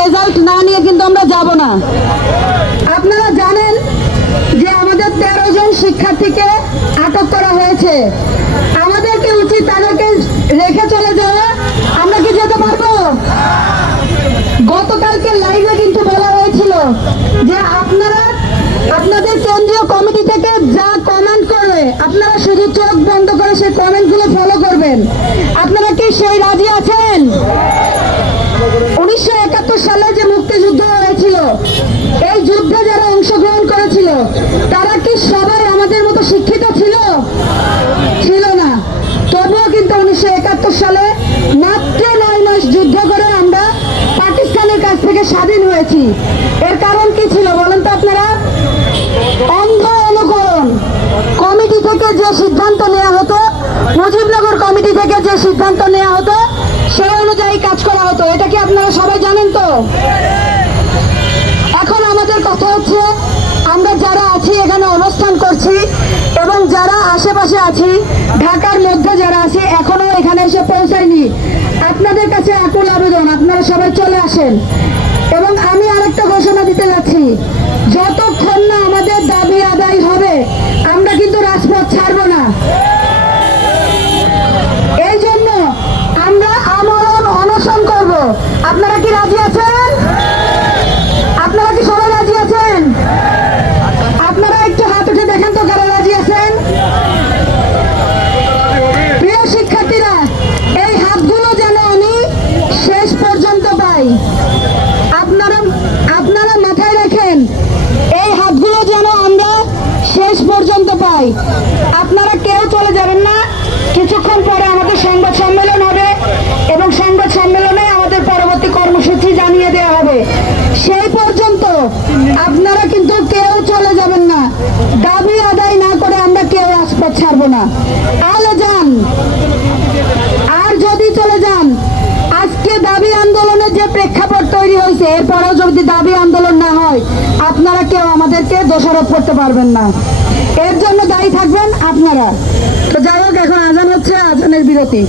Result না নিয়ে কিন্তু আমরা যাব না। আপনারা জানেন যে আমাদের 13 জন শিক্ষার্থীকে আটক করা হয়েছে। আমাদেরকে উচিত তাদেরকে রেখে চলে যাওয়া। আমরা কি যেতে পারবো? গতকালকে লাইভে কিন্তু বলা হয়েছিল যে আপনারা আপনাদের কেন্দ্রীয় কমিটি থেকে যা কমেন্ট করবে আপনারা শুধু চোখ বন্ধ করে সেই কমেন্টগুলো ফলো করবেন। আপনারা কি সেই রাজি আছেন? 1971 সালে যে মুক্তিযুদ্ধ হয়েছিল, এই যুদ্ধে যারা অংশগ্রহণ করেছিল তারা কি সবাই আমাদের মতো শিক্ষিত ছিল? ছিল না। তবুও কিন্তু 1971 সালে মাত্র 9 মাস যুদ্ধ করে আমরা পাকিস্তানের কাছ থেকে স্বাধীন হয়েছি। এর কারণ কি ছিল বলেন তো আপনারা? অন্ধ অনুকরণ। কমিটি থেকে যে সিদ্ধান্ত নেওয়া হতো, মুজিবনগর কমিটি থেকে যে সিদ্ধান্ত নেওয়া হতো সেই অনুযায়ী কাজ করা হতো। এটা কি আপনারা সবাই জানেন তো? এখন আমাদের কথা হচ্ছে, আমরা যারা আছি এখানে অবস্থান করছি এবং যারা আশেপাশে আছি, ঢাকার মধ্যে যারা আছি এখনো এখানে এসে পৌঁছায়নি, আপনাদের কাছে আকুল আবেদন আপনারা সবাই চলে আসেন। এবং আমি আরেকটা ঘোষণা দিতে যাচ্ছি, যতক্ষণ না আমাদের দাবি আদায় হবে আমরা কিন্তু রাজপথ ছাড়বো না। এই জন্য আমরা আমরণ অনশন করব। আপনারা কি রাজি আছেন? আপনারা কি সবাই রাজি আছেন? আপনারা একটু হাত উঠে দেখেন তো কারা রাজি আছেন। প্রিয় শিক্ষার্থীরা, এই হাতগুলো যেন আমি শেষ পর্যন্ত পাই। আপনারা মাথায় রাখেন, এই হাতগুলো যেন আমরা শেষ পর্যন্ত পাই। আপনারা কেউ চলে যাবেন না। কিছুক্ষণ পরে আমাদের সংবাদ সম্মেলন হবে এবং সংবাদ সম্মেলনে আমাদের পরবর্তী কর্মসূচি জানিয়ে দেওয়া হবে। সেই পর্যন্ত আপনারা কিন্তু কেউ চলে যাবেন না। দাবি আদায় না করে আমরা কেউ রাজপথ ছাড়বো না। তাহলে যান, আর যদি চলে যান, আজকে দাবি আন্দোলনের যে প্রেক্ষাপট তৈরি হয়েছে, এরপরেও যদি দাবি আন্দোলন না হয় আপনারা কেউ আমাদেরকে দোষারোপ করতে পারবেন না। এর জন্য দায়ী থাকবেন আপনারা। তো যাই হোক, এখন আজান হচ্ছে, আজানের বিরতি।